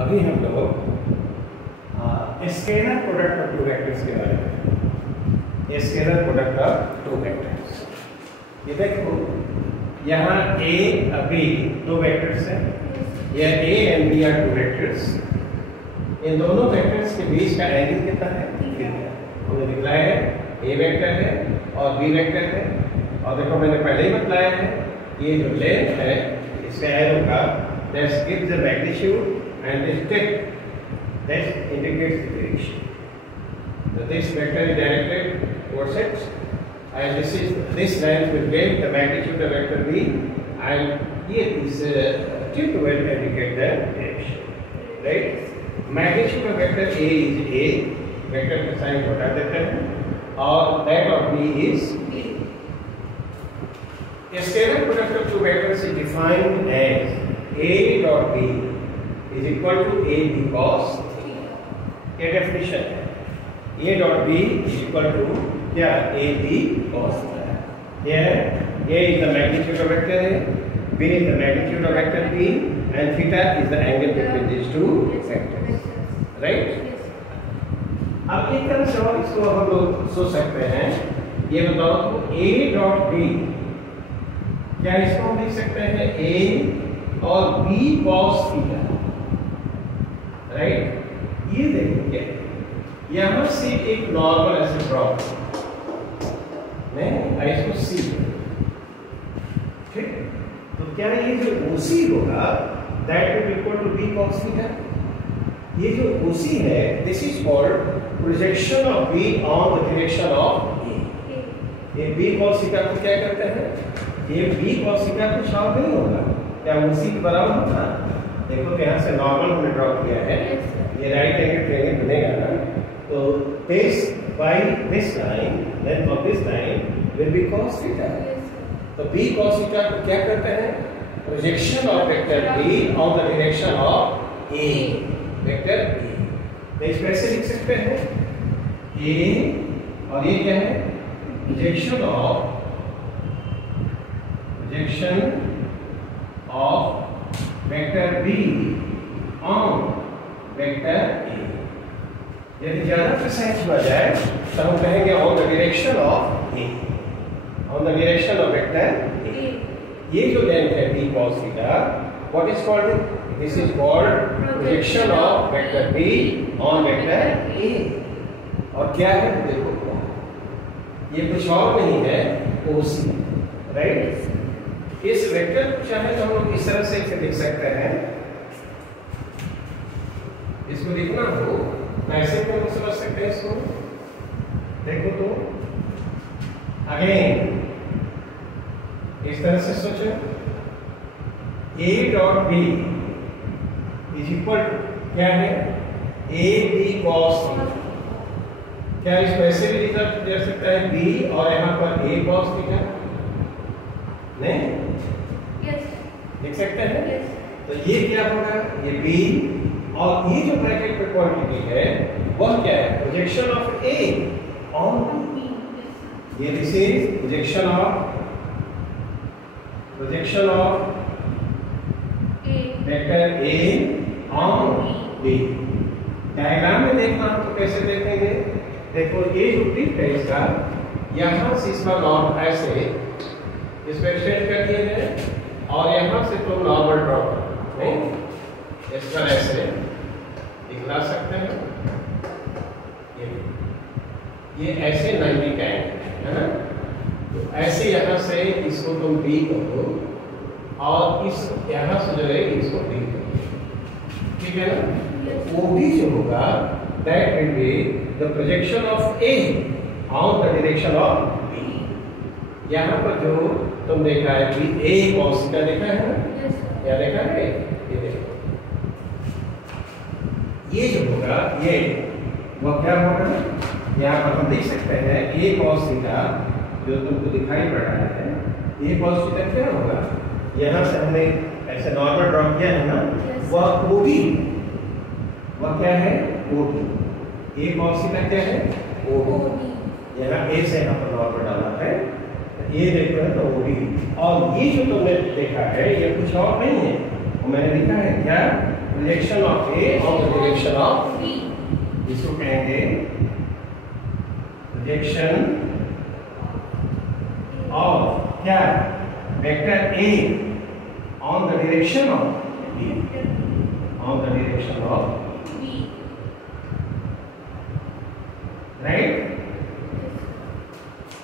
अभी हम लोग scalar product of two vectors के बारे में, scalar product of two vectors. ये देखो यहाँ a b दो वेक्टर्स हैं, यह a and b are two vectors. इन दोनों वेक्टर्स के बीच का एंगल कितना है? हमने दिखलाया है a वेक्टर है और b वेक्टर है, और देखो मैंने पहले ही बताया है ये जो लेंथ है इसका एरो का, that gives the magnitude and this tip that indicates the direction. So this vector is directed towards it, and this length will give the magnitude of vector b, and here this tip will indicate the direction, right? Magnitude of vector a is a, vector का sign को हटा देते हैं, और that of b is b. A scalar product of two vectors is defined as a dot b is equal to a b cos theta. ये definition है. A dot b is equal to क्या? a b cos theta. Here a is the magnitude of vector a, b is the magnitude of vector b, and theta is the angle between these two vectors. Right? अब एक तरह से और इसको हम लोग सोच सकते हैं, ये बताओ a dot b, क्या इसको हम लिख सकते हैं a और b cos थीटा, राइट? ये देखिए यहां से एक नॉर्मल ऐसे ड्रॉ मैं इसको c, ठीक? तो क्या ये जो OC होगा that will equal to b cos theta. ये जो OC है this is called projection of b on the direction of a। ये b cos थीटा को क्या करते हैं? ये b cos थीटा कुछ और नहीं होगा, क्या उसी के बराबर होता? देखो तो यहाँ से नॉर्मल हमने ड्रॉ किया है, ये राइट एंगल ट्रायंगल बनेगा ना, तो this by this line length of this line will be cos theta. तो b cos थीटा को क्या करते हैं? Projection of vector b on the direction of a, vector a। तो इसको ऐसे लिख सकते हैं a, और ये क्या है? Projection of vector b on vector a। यदि ज्यादा प्रिसाइज हुआ जाए तो हम कहेंगे on the direction of a, on the direction of vector a। ये जो लेंथ है b cos theta, what is called? This is called projection of vector b on vector a। और क्या है देखो, ये कुछ और नहीं है OC, राइट? इस वेक्टर को चाहे तो हम लोग इस तरह से इसे लिख सकते हैं, इसको लिखना हो तो ऐसे को हम समझ सकते हैं इसको। देखो तो अगेन इस तरह से सोचो, a dot b is equal क्या है? a b cos theta. क्या इसको ऐसे भी लिखा जा सकता है b और यहाँ पर a cos थीटा? नहीं, लिख सकते हैं? तो ये क्या होगा? ये b, और ये जो ब्रैकेट पे क्वांटिटी है वह क्या है? Projection of a on b। ये this is projection of vector a on b। Diagram में देखना तो कैसे देखेंगे? देखो ये जो टिप है इसका, यहां से इसका नॉर्मल ऐसे इसको एक्सटेंड कर दिए हैं, और यहाँ से तुम नॉर्मल ड्रॉ करो, नहीं इस पर ऐसे दिखला सकते हैं। ये ऐसे 90 का एंगल है ना, तो ऐसे यहाँ से इसको तुम b करो, और इस यहाँ से जो है इसको b करो, ठीक है ना? वो भी जो होगा that will be the projection of a on the direction of b। यहाँ पर जो तुम देखा है कि a cos थीटा देखा है ना? क्या देखा है? ये देखो, ये जो होगा ये वो क्या होगा? यहाँ पर हम देख सकते हैं a cos थीटा जो तुमको दिखाई पड़ रहा है, a cos थीटा क्या होगा? यहाँ से हमने ऐसे नॉर्मल ड्रॉ किया है ना, वह OB, वह क्या है? OB। a cos थीटा क्या है? OB। यहाँ a से यहाँ पर नॉर्मल डाला है, ये देख रहे हैं तो OB। और ये जो तुमने देखा है ये कुछ और नहीं है, मैंने लिखा है क्या? Projection of A on the direction of B, इसको कहेंगे प्रोजेक्शन ऑफ क्या vector A on the direction of B, on the direction of B, right.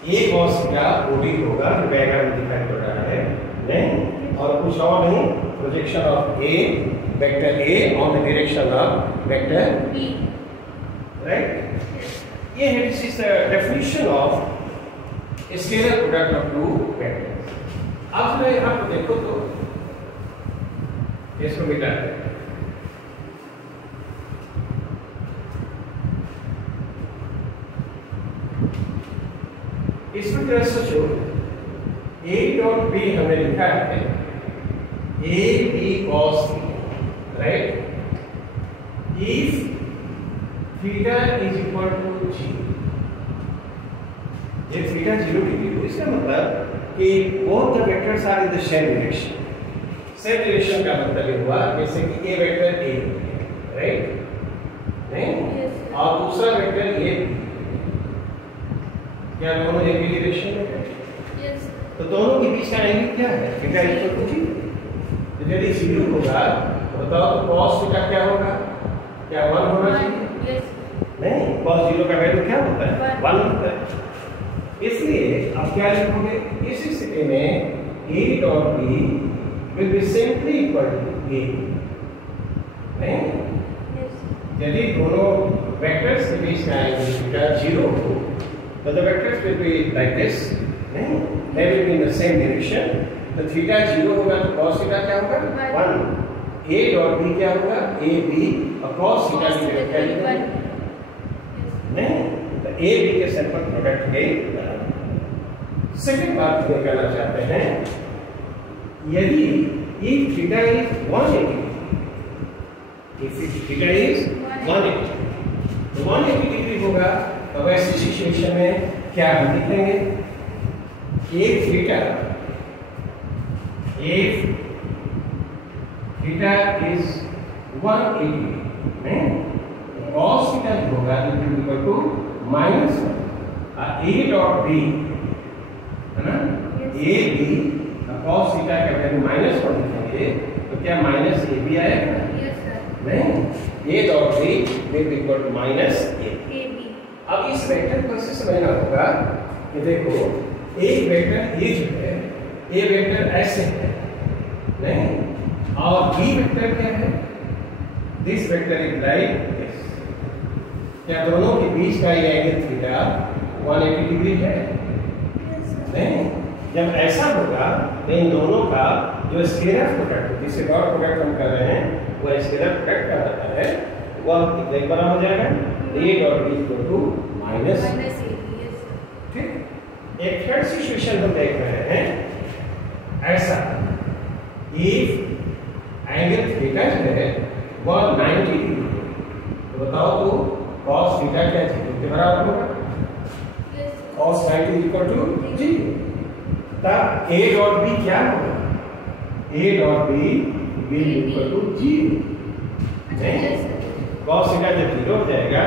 A cos theta OD होगा, डायग्राम में दिखाई पड़ रहा है नहीं, और कुछ और नहीं, projection of A vector A on the direction of vector B, right. ये है this is the definition of scalar product of two vectors. अब मैं यहां पर देखो तो इसको मिटा दें, इस तरह सोचो a डॉट b हमने लिखा है a b cos right, if theta is equal to g, ये थीटा 0 डिग्री हो, इसका मतलब कि both the vectors are in the same direction। Same direction का मतलब ये हुआ जैसे कि a वेक्टर a राइट नहीं, और दूसरा वेक्टर a, क्या दोनों एक ही डायरेक्शन में है? यस। तो दोनों के बीच का एंगल क्या है? थीटा इक्वल टू जी। तो यदि 0 होगा तो बताओ तो cos थीटा क्या होगा? क्या 1 होना चाहिए? यस। नहीं, cos 0 का वैल्यू क्या होता है? 1 होता है। इसलिए अब क्या लिखोगे? इस स्थिति में a dot b will be simply equal to a, नहीं? यस। यदि दोनों वेक्टर्स के बीच का एंगल थीटा 0 हो so the vectors will be like this, नहीं? They will be in the same direction। तो थीटा 0 होगा तो cos थीटा क्या होगा? 1। a डॉट b क्या होगा? a b और cos थीटा की वैल्यू क्या होगी? नहीं, तो a b के सेपरेट प्रोडक्ट के सेकंड बात ये कहना चाहते हैं, यदि if theta is 180, if theta is 180, तो 180 डिग्री होगा, तो वैसी सिचुएशन में क्या हम लिखेंगे? एक थीटा इज 180 नहीं, cos थीटा होगा इक्वल टू -1, और a डॉट b है ना, a b cos थीटा का वैल्यू -1 लिखेंगे तो क्या -ab आएगा? Yes sir. नहीं, a dot b will be equal to -a। अब इस वेक्टर को ऐसे समझना होगा कि देखो एक वेक्टर ये जो है, ये वेक्टर ऐसे है नहीं, और बी वेक्टर क्या है? This vector is like this. क्या दोनों के बीच का ये एंगल थीटा 180 डिग्री है? नहीं, जब ऐसा होगा तो इन दोनों का जो स्केलर प्रोडक्ट, जिसे डॉट प्रोडक्ट हम कर रहे हैं, वो स्केलर प्रोडक्ट का होता है, वह कितने बड़ा हो जाएगा? a dot b equal to minus a। ठीक, एक थर्ड सिचुएशन हम देख रहे हैं, ऐसा if एंगल थीटा जो है 190 डिग्री, तो बताओ तो cos थीटा क्या 0 के बराबर होगा? cos 90 equal to 0। तब a डॉट b क्या होगा? a dot b will equal to 0 नहीं, cos थीटा जब 0 हो जाएगा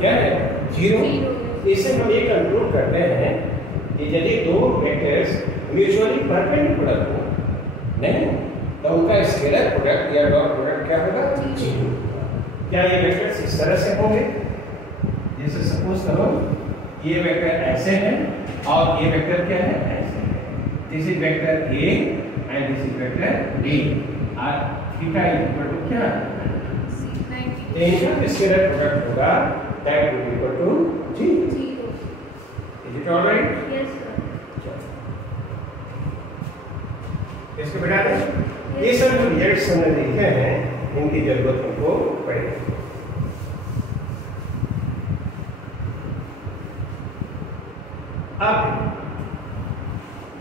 क्या है? 0। इससे हम ये कंक्लूड करते हैं कि यदि दो वेक्टर्स म्यूचुअली परपेंडिकुलर हो नहीं, तो उनका स्केलर प्रोडक्ट या डॉट प्रोडक्ट क्या होगा? 0। क्या ये वेक्टर्स इस तरह से होंगे? जैसे सपोज करो ये वेक्टर ऐसे है और ये वेक्टर क्या है? ऐसे है। This is vector a and this is vector b, और थीटा इक्वल टू क्या? इनका स्केलर प्रोडक्ट होगा that will be equal to 0। Is it all right? Yes sir। इसको बिठा दें। ये सब जो रिजल्ट्स हमने देखे हैं, इनकी जरूरत हमको पड़ेगी।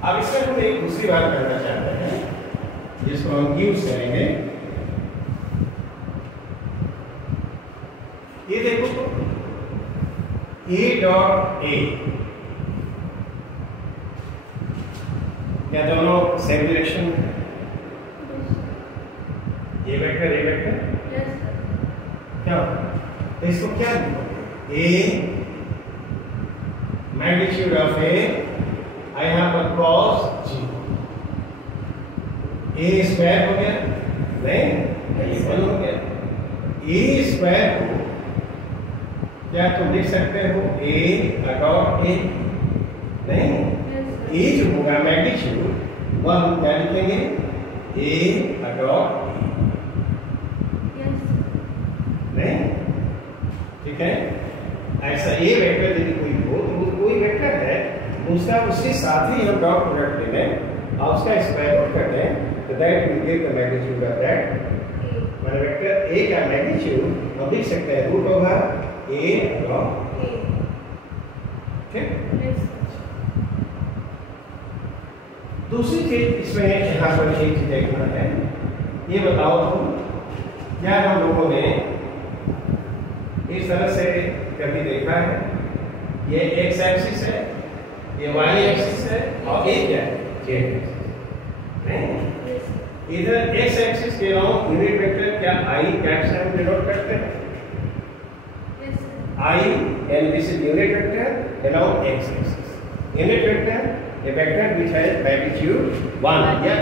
अब इसमें हम एक दूसरी बात करना चाहते हैं, जिसको हम यूज करेंगे। ये देखो तो a डॉट a, क्या दोनों सेम डायरेक्शन में है? ये वेक्टर क्या होगा? तो इसको क्या लिखोगे? ए मैग्नीट्यूड ऑफ ए, यहाँ पर cos 0, ए स्क्वायर हो गया, नहीं ये 1 हो गया। ए स्क्वायर को क्या तुम लिख सकते हो? ए अपॉन ए, नहीं ए जो होगा मैग्नीट्यूड वह हम क्या लिखेंगे? ए अपॉन नहीं, ठीक है। ऐसा ए वेक्टर यदि कोई हो तो कोई वेक्टर है उसका उसके साथ ही हम डॉट प्रोडक्ट ले लें और उसका स्क्वायर रूट कर लें, तो that will give the magnitude of that माने वेक्टर ए का मैग्नीट्यूड हम लिख सकते हैं रूट ओवर ए अपॉन ए, ठीक। दूसरी चीज इसमें यहाँ पर एक चीज देखना है, ये बताओ तुम क्या हम लोगों ने इस तरह से कभी देखा है? ये एक्स एक्सिस है, ये वाई एक्सिस है और ये क्या है? Z axis. नहीं, इधर एक्स एक्सिस के अलावा यूनिट वेक्टर क्या आई कैप से हम डिनोट करते हैं? I and this is unit vector along x axis. Unit vector a vector which has magnitude 1 या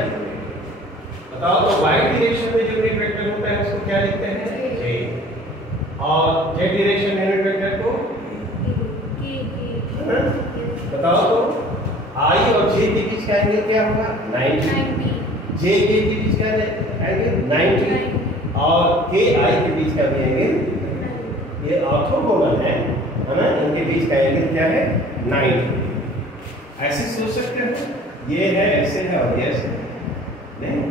बताओ तो वाई डायरेक्शन में जो यूनिट वेक्टर होता है उसको क्या लिखते हैं? जे। और जेड डायरेक्शन में यूनिट वेक्टर को बताओ तो आई और जे के बीच का एंगल क्या होगा? 90। जे के बीच का एंगल 90 और के आई के बीच का भी एंगल, ये ऑर्थोगोनल है ना, इनके बीच का एंगल क्या है? 90। ऐसे सोच सकते हैं, ये है ऐसे है और ये ऐसे नहीं,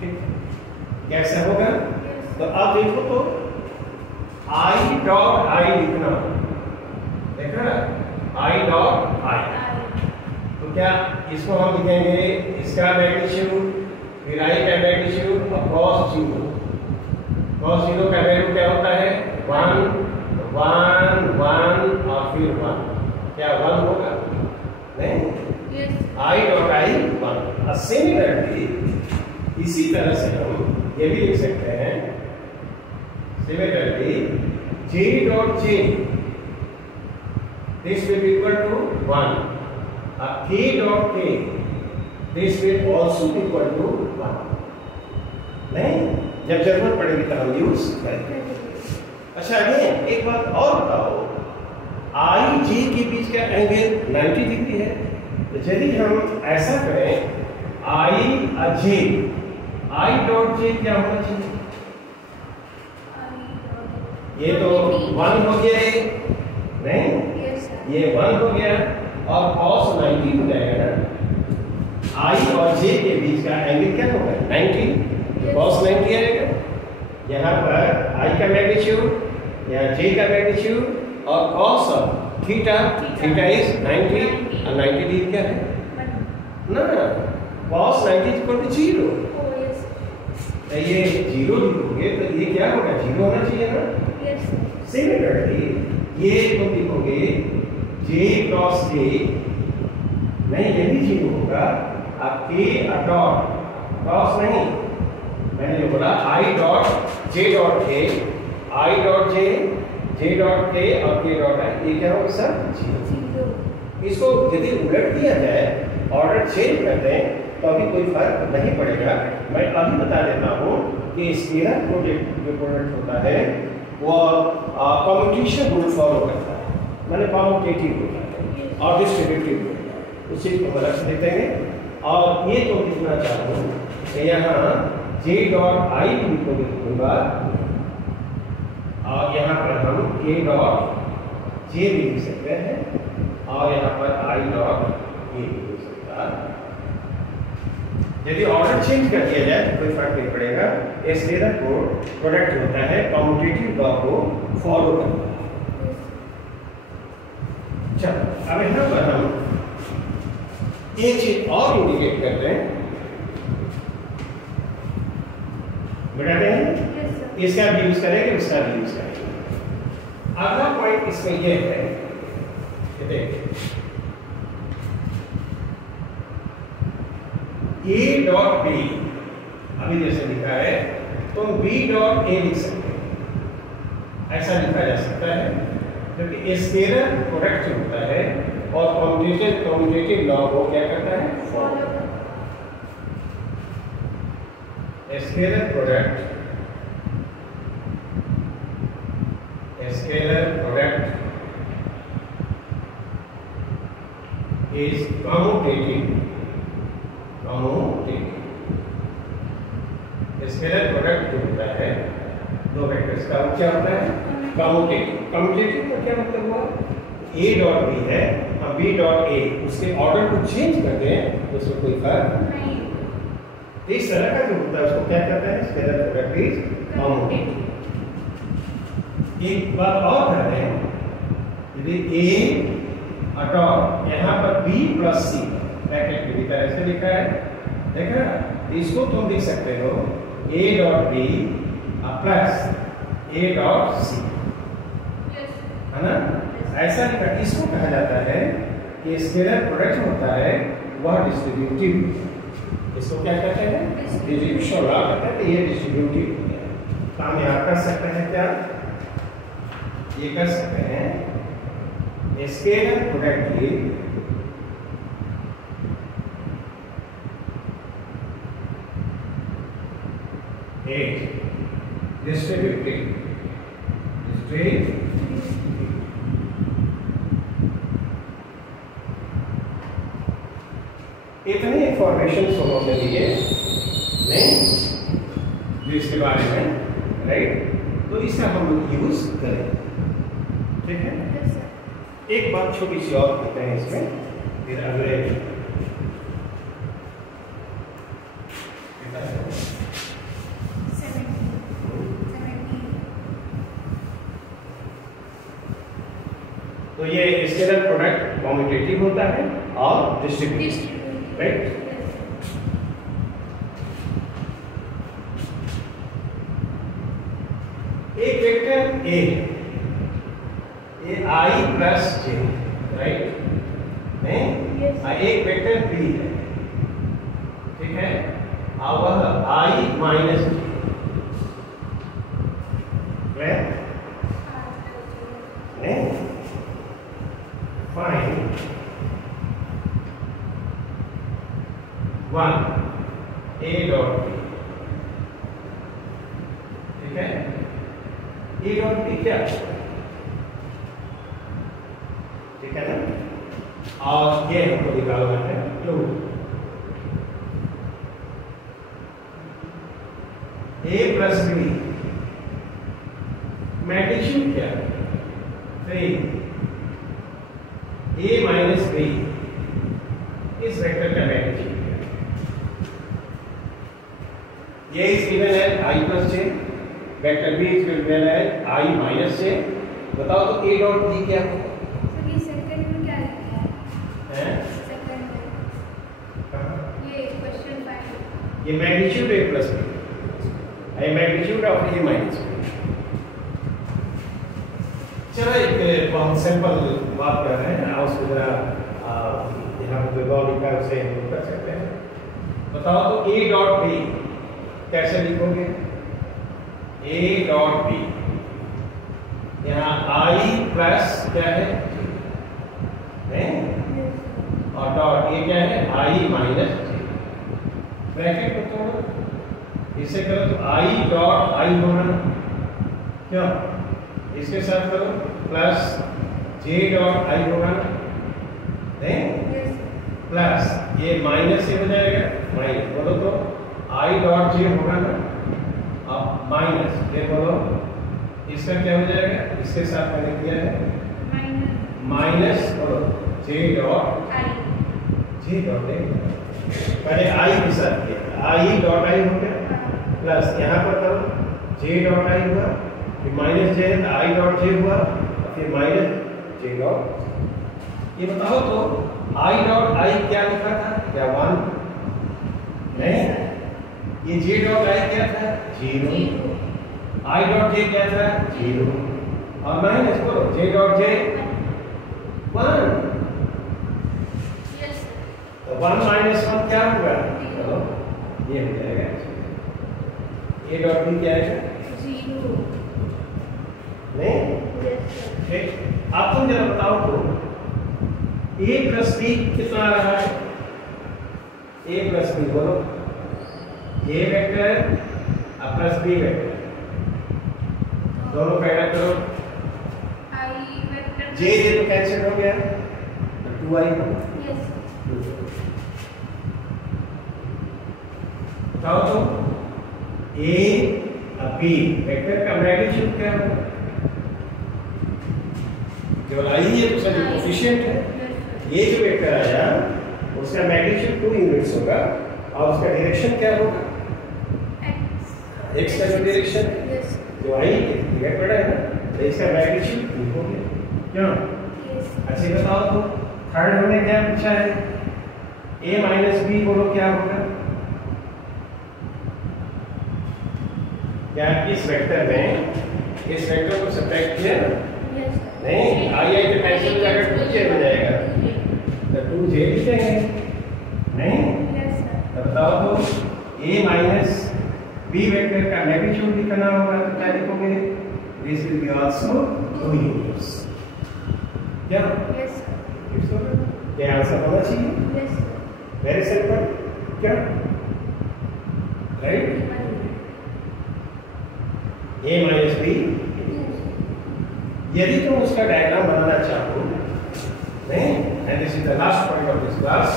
ठीक। कैसे होगा? तो अब देखो तो आई डॉट आई लिखना, देखा आई डॉट आई, तो क्या इसको हम लिखेंगे इसका मैग्नीट्यूड फिर आई का मैग्नीट्यूड और cos 0। cos 0 का वैल्यू क्या होता है? 1 1 1 और फिर 1, क्या 1 होगा? नहीं, आई डॉट आई 1। सिमिलरली इसी तरह से हम ये भी लिख सकते हैं, similarly J dot J this will be equal to 1, k dot k this will also be equal to 1। नहीं, जब जरूरत पड़ेगी तब हम यूज करेंगे। अच्छा अगेन एक बात और बताओ, आई जे के बीच का एंगल 90 डिग्री है, तो यदि हम ऐसा करें आई जे, आई डॉट जे क्या होना चाहिए? ये तो 1 हो गया, नहीं ये 1 हो गया और cos 90 हो जाएगा ना। आई और जे के बीच का एंगल क्या होगा? 90, तो cos 90 आएगा। यहाँ पर आई का मैग्नीट्यूड, यहाँ जे का मैग्नीट्यूड और cos थीटा, थीटा इज 90 और 90 डिग्री क्या है ना, cos 90 इक्वल टू 0। तो ये 0 लिखोगे तो ये क्या होगा? 0 होना चाहिए ना। सिमिलरली ये तुम लिखोगे जे क्रॉस के, नहीं ये भी 0 होगा, अब के डॉट क्रॉस नहीं, मैंने जो बोला आई डॉट जे डॉट के, आई डॉट जे डॉट के और के डॉट आई, ये क्या होगा सर? 0। इसको यदि उलट दिया जाए, ऑर्डर चेंज कर दें तो अभी कोई फर्क नहीं पड़ेगा। मैं अभी बता देता हूँ कि स्केलर प्रोडक्ट जो प्रोडक्ट होता है वो कम्यूटेशन रूल फॉलो करता है, मैंने कम्यूटेटिव होता है और डिस्ट्रीब्यूटिव होता है, उस चीज को अलग से देख देंगे। और ये तो लिखना चाहूँ कि यहाँ जे डॉट आई को लिखूंगा और यहाँ पर हम के डॉट जे भी लिख सकते हैं और यहाँ पर आई डॉट ए भी लिख सकता है। यदि ऑर्डर चेंज कर दिया जाए तो कोई फर्क नहीं पड़ेगा, इसलिए को प्रोडक्ट होता है कम्यूटेटिव लॉ को फॉलो करता है। चलो अब यहाँ पर हम एक चीज और इंडिकेट करते हैं, बताते हैं इसका भी यूज करेंगे उसका भी यूज करेंगे। अगला पॉइंट इसमें यह है कि देखिए A डॉट बी, अभी जैसे लिखा है तुम B डॉट ए लिख सकते हो, ऐसा लिखा जा सकता है, क्योंकि स्केलर प्रोडक्ट जो होता है और कम्यूटेटिव लॉ को क्या करता है, follow. Scalar product is commutative। Scalar product जो होता है दो वेक्टर्स का, वो क्या होता है, कम्यूटेटिव। कम्यूटेटिव का क्या मतलब हुआ, a डॉट b है, हम b डॉट a उसके ऑर्डर को चेंज करते हैं तो उसमें कोई फर्क नहीं। इस तरह का जो होता है उसको क्या कहते हैं, स्केलर प्रोडक्ट इज कम्यूटेटिव। एक बात और कर रहे हैं, यदि a डॉट यहाँ पर b प्लस c ब्रैकेट में लिखा है, ऐसे लिखा है, देखा, इसको तुम लिख सकते हो a dot b plus a dot c, है ना, ऐसा लिखा। इसको कहा जाता है कि स्केलर प्रोडक्ट होता है वह डिस्ट्रीब्यूटिव। इसको क्या कहते हैं, डिस्ट्रीब्यूशन लॉ कहते हैं, तो ये डिस्ट्रीब्यूटिव है। तो हम यहाँ कर सकते हैं क्या, ये कर सकते हैं स्केलर प्रोडक्ट डिस्ट्रीब्यूटिव। इतनी इंफॉर्मेशन सुनो के लिए नहीं जो इसके बारे में, राइट, तो इसका हम यूज करें, ठीक है। एक बात छोटी सी और कहते हैं इसमें, फिर अगले तो ये स्केलर प्रोडक्ट कम्यूटेटिव होता है और डिस्ट्रीब्यूटिव, राइट। एक vector A I plus J, right, नहीं, एक वेक्टर बी है, ठीक है, और वह आई माइनस जे, नहीं, find one A dot B, ठीक है। ए डॉट बी क्या, ठीक है ना, और ये हमको निकालना है two. A plus b magnitude क्या, 3, ए माइनस बी, इस वेक्टर का मैग्नीट्यूड क्या, ये इज गिवन है i plus j, vector b is given है आई माइनस जे। बताओ तो ए डॉट बी क्या होगा, ये magnitude A plus B, A magnitude of A minus B. चलो एक बहुत सिंपल बात कर रहे हैं, उसको जरा यहाँ पर जो लिखा है उसे हम कर सकते हैं। बताओ तो ए डॉट बी कैसे लिखोगे, ए डॉट बी, यहाँ आई प्लस क्या है, और डॉट ये क्या है, आई माइनस जे, ब्रैकेट को तोड़ो, इसे करो तो आई डॉट आई होगा ना, क्यों, इसके साथ करो प्लस जे डॉट आई होगा ना, नहीं, प्लस ये माइनस से हो जाएगा, माइनस बोलो तो आई डॉट जे होगा ना, अब माइनस ये बोलो, इसका क्या हो जाएगा, इसके साथ मैंने किया है माइनस, बोलो J dot I, J dot पहले आई के साथ किया, आई डॉट आई हो गया, प्लस यहाँ पर करो जे डॉट आई हुआ, फिर minus J I dot J हुआ, फिर माइनस जे डॉट। ये बताओ तो आई डॉट आई क्या लिखा था, क्या 1, नहीं, ये जे डॉट आई क्या था, 0, आई डॉट जे क्या था, 0, और माइनस करो जे डॉट जे 1, तो 1 माइनस 1 क्या होगा, चलो ये हो जाएगा, ए डॉट बी क्या है, 0, नहीं? ठीक, अब तुम जरा बताओ तो a प्लस b कितना आ रहा है? a प्लस b बोलो, a vector plus b vector, दोनों का ऐड करो, j तो कैंसिल हो गया, 2i होगा। बताओ तो a b वेक्टर का मैग्नीट्यूड क्या होगा? केवल आई है, उसका जो कोफिशिएंट है, ये जो वेक्टर आया उसका मैग्नीट्यूड 2 यूनिट्स होगा और उसका डायरेक्शन क्या होगा? x का जो डायरेक्शन जो आई दिखाई पड़ा है ना, तो इसका मैग्नीट्यूड 2 हो गया। क्यों? अच्छे बताओ तो थर्ड हमने क्या पूछा है? a माइनस b बोलो क्या होगा? क्या इस वेक्टर में इस वेक्टर को सब्ट्रैक्ट किया ना? नहीं, आई तो कैंसिल हो जाएगा, 2j हो जाएगा, तो 2j लिखेंगे नहीं? तो बताओ तो a माइनस b वेक्टर का मैग्नीट्यूड लिखना होगा, तो क्या लिखोगे? This will be also 2 units. क्या? क्या आंसर होना चाहिए? Very simple. क्या? राइट? a माइनस b, यदि तुम उसका डायग्राम बनाना चाहो, नहीं, and this is the last point of this class,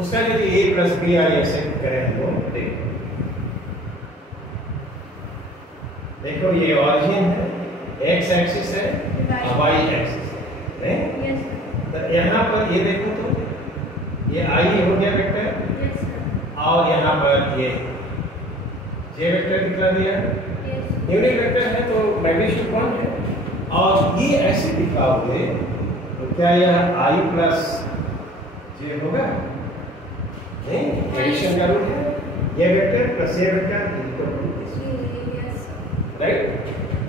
उसका यदि a प्लस b आई ऐसे करें हम लोग, देखो ये ऑरिजिन है, x एक्सिस है और y एक्सिस है, नहीं? तो यहाँ पर ये देखो तो ये i हो गया वेक्टर और यहाँ पर ये j वेक्टर दिखा दिया, यूनिट वेक्टर है तो मैग्नीट्यूड 1 है और ये ऐसे दिखा हुए तो क्या यह i प्लस j होगा? नहीं, एडिशन का रूल है, ये वेक्टर प्लस ये वेक्टर राइट।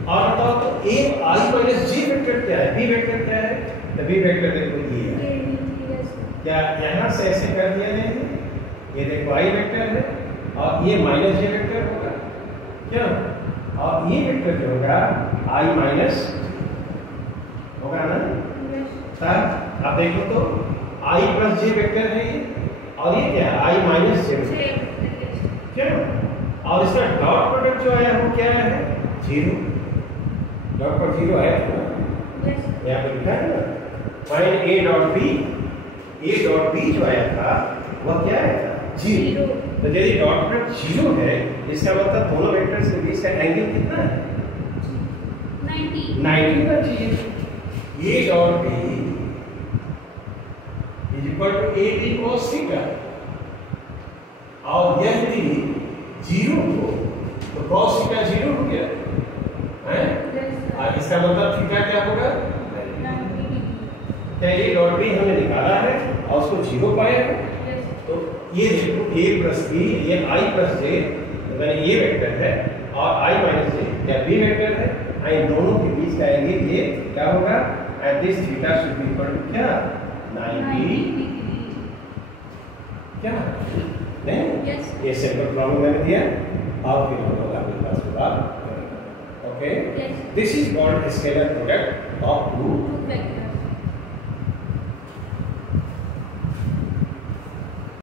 और बताओ तो a i minus j vector क्या है? b वेक्टर क्या है? तो b वेक्टर देखो ये है, क्या यहाँ से ऐसे कर दिया जाए, ये देखो i वेक्टर है और ये माइनस j वेक्टर होगा, क्या? और ये वेक्टर जो होगा i माइनस होगा ना? तब अब देखो तो i प्लस j वेक्टर है ये, और ये क्या है? i माइनस j वेक्टर, क्या? और इसका डॉट प्रोडक्ट जो आया वो क्या है? 0, डॉट पर 0 आया था ना, यहाँ पे लिखा है ना, फाइंड a डॉट b जो आया था वह क्या आया था? 0। तो यदि डॉट प्रोडक्ट 0 है, इसका मतलब दोनों वेक्टर्स के बीच का एंगल कितना है? 90 का चाहिए। a dot b is equal to ab cos theta, और यह यदि 0 हो तो cos थीटा 0 हो गया है, और इसका मतलब थीटा क्या होगा? क्या ये डॉट b हमने निकाला है और उसको 0 पाया है, तो ये देखो a प्लस b, ये i प्लस j यानी ये वेक्टर है और i माइनस j क्या b वेक्टर है, इन दोनों के बीच का एंगल ये क्या होगा? And this theta should be equal to क्या? 90 क्या? नहीं? ये सिंपल प्रॉब्लम मैंने दिया और फिर हम लोग अगली क्लास के बाद करेंगे। Okay, this is called scalar product of to